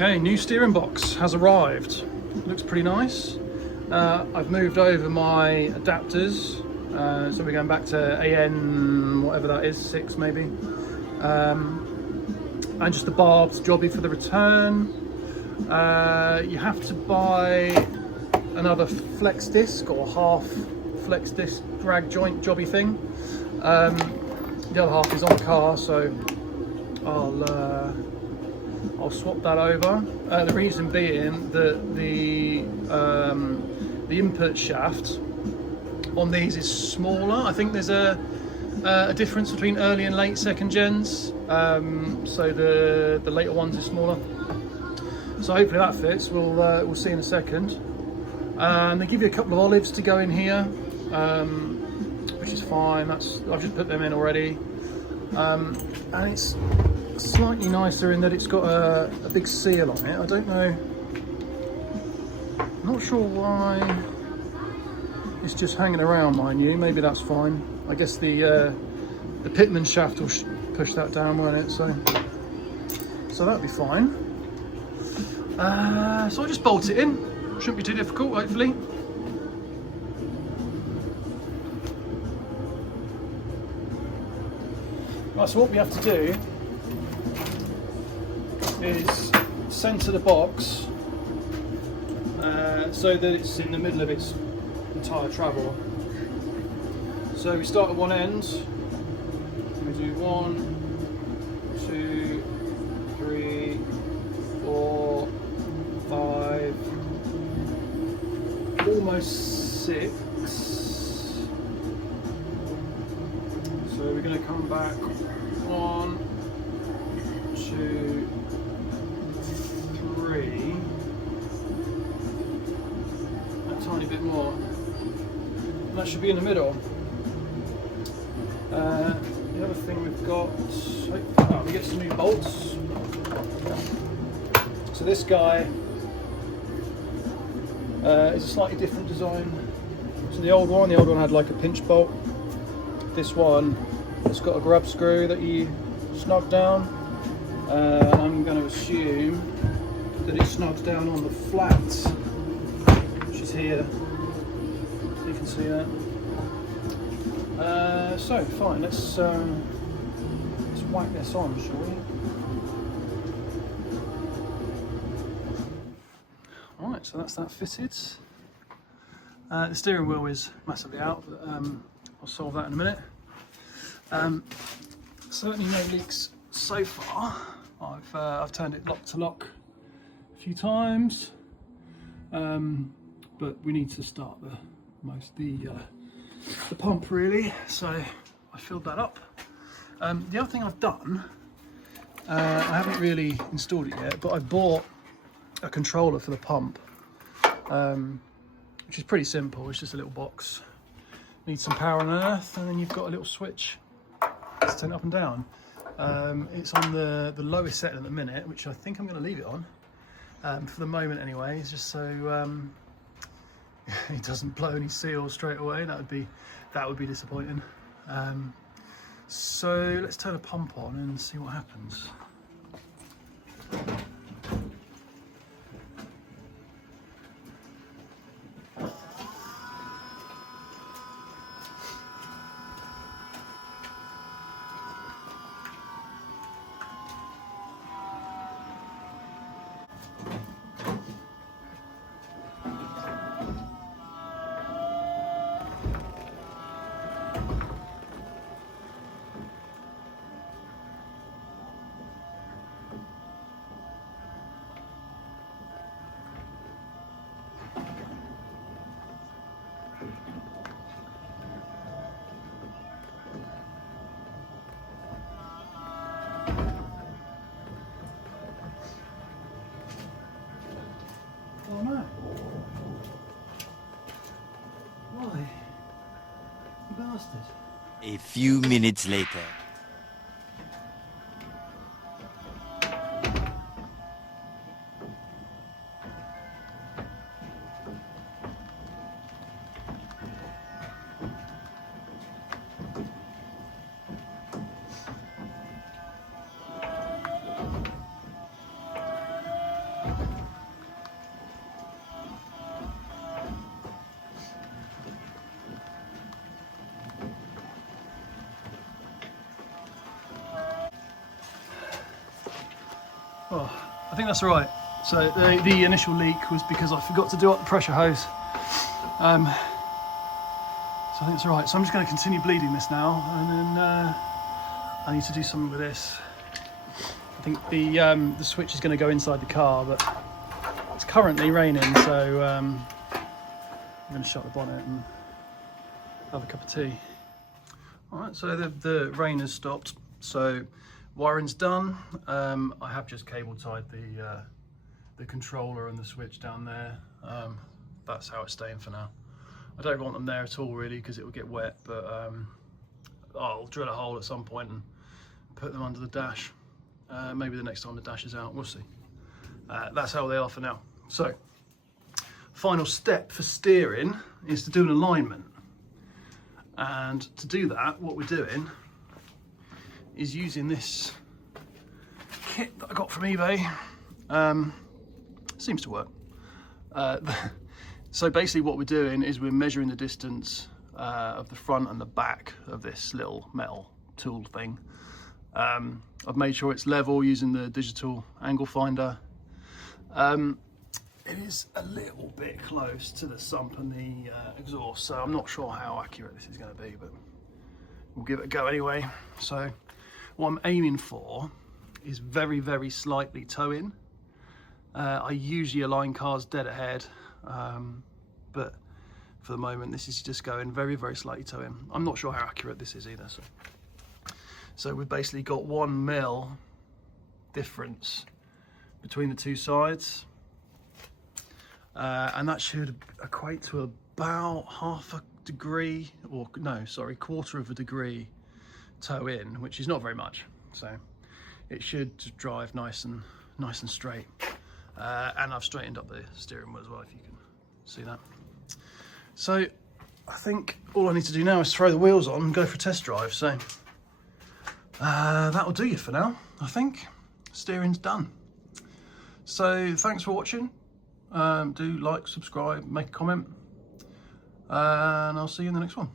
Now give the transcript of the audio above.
Okay, new steering box has arrived. Looks pretty nice. I've moved over my adapters, so we're going back to AN, whatever that is, 6 maybe. And just the barbs jobby for the return. You have to buy another flex disc or half flex disc drag joint jobby thing. The other half is on the car, so I'll swap that over. The reason being that the input shaft on these is smaller. I think there's a difference between early and late second gens. So the later ones are smaller. So hopefully that fits. We'll see in a second. They give you a couple of olives to go in here, which is fine. I've just put them in already, and it's slightly nicer in that it's got a big seal on it. I don't know, I'm not sure why it's just hanging around, mind you. Maybe that's fine. I guess the pitman shaft will push that down, won't it? So that'll be fine. So I'll just bolt it in. Shouldn't be too difficult, hopefully. Right, so what we have to do is centre the box so that it's in the middle of its entire travel. So we start at one end, we do 1, 2, 3, 4, 5, almost 6. So we're going to come back 1, 2, 3, a tiny bit more, and that should be in the middle. The other thing we've got, we get some new bolts. So this guy is a slightly different design to the old one. The old one had like a pinch bolt. This one, it's got a grub screw that you snug down. I'm going to assume that it snugs down on the flat, which is here. You can see that. So fine, let's whack this on, shall we? Alright, so that's that fitted. The steering wheel is massively out, but I'll solve that in a minute. Certainly no leaks so far. I've turned it lock to lock a few times, but we need to start the pump really, so I filled that up. The other thing I've done, I haven't really installed it yet, but I bought a controller for the pump, which is pretty simple. It's just a little box, needs some power on earth, and then you've got a little switch to turn it up and down. It's on the lowest setting at the minute, which I think I'm going to leave it on for the moment anyway, just so it doesn't blow any seals straight away. That would be disappointing. So let's turn the pump on and see what happens. Oh no. Why? You bastard. A few minutes later. Oh, I think that's right. So the initial leak was because I forgot to do up the pressure hose. So I think it's all right. So I'm just going to continue bleeding this now, and then I need to do something with this. I think the switch is going to go inside the car, but it's currently raining, so I'm going to shut the bonnet and have a cup of tea. All right, so the rain has stopped, so wiring's done. I have just cable tied the controller and the switch down there. That's how it's staying for now. I don't want them there at all really, because it will get wet, but I'll drill a hole at some point and put them under the dash. Maybe the next time the dash is out, we'll see. That's how they are for now. So, final step for steering is to do an alignment. And to do that, what we're doing is using this kit that I got from eBay. Seems to work. So basically what we're doing is we're measuring the distance of the front and the back of this little metal tool thing. I've made sure it's level using the digital angle finder. It is a little bit close to the sump and the exhaust, so I'm not sure how accurate this is going to be, but we'll give it a go anyway. So what I'm aiming for is very, very slightly toe in. I usually align cars dead ahead, but for the moment this is just going very, very slightly toe in. I'm not sure how accurate this is either. So we've basically got 1 mil difference between the two sides, and that should equate to about half a degree, or no, sorry, 1/4 of a degree toe in, which is not very much. So it should drive nice and straight. And I've straightened up the steering wheel as well, if you can see that. So I think all I need to do now is throw the wheels on and go for a test drive. So that'll do you for now, I think. Steering's done. So thanks for watching. Do like, subscribe, make a comment, and I'll see you in the next one.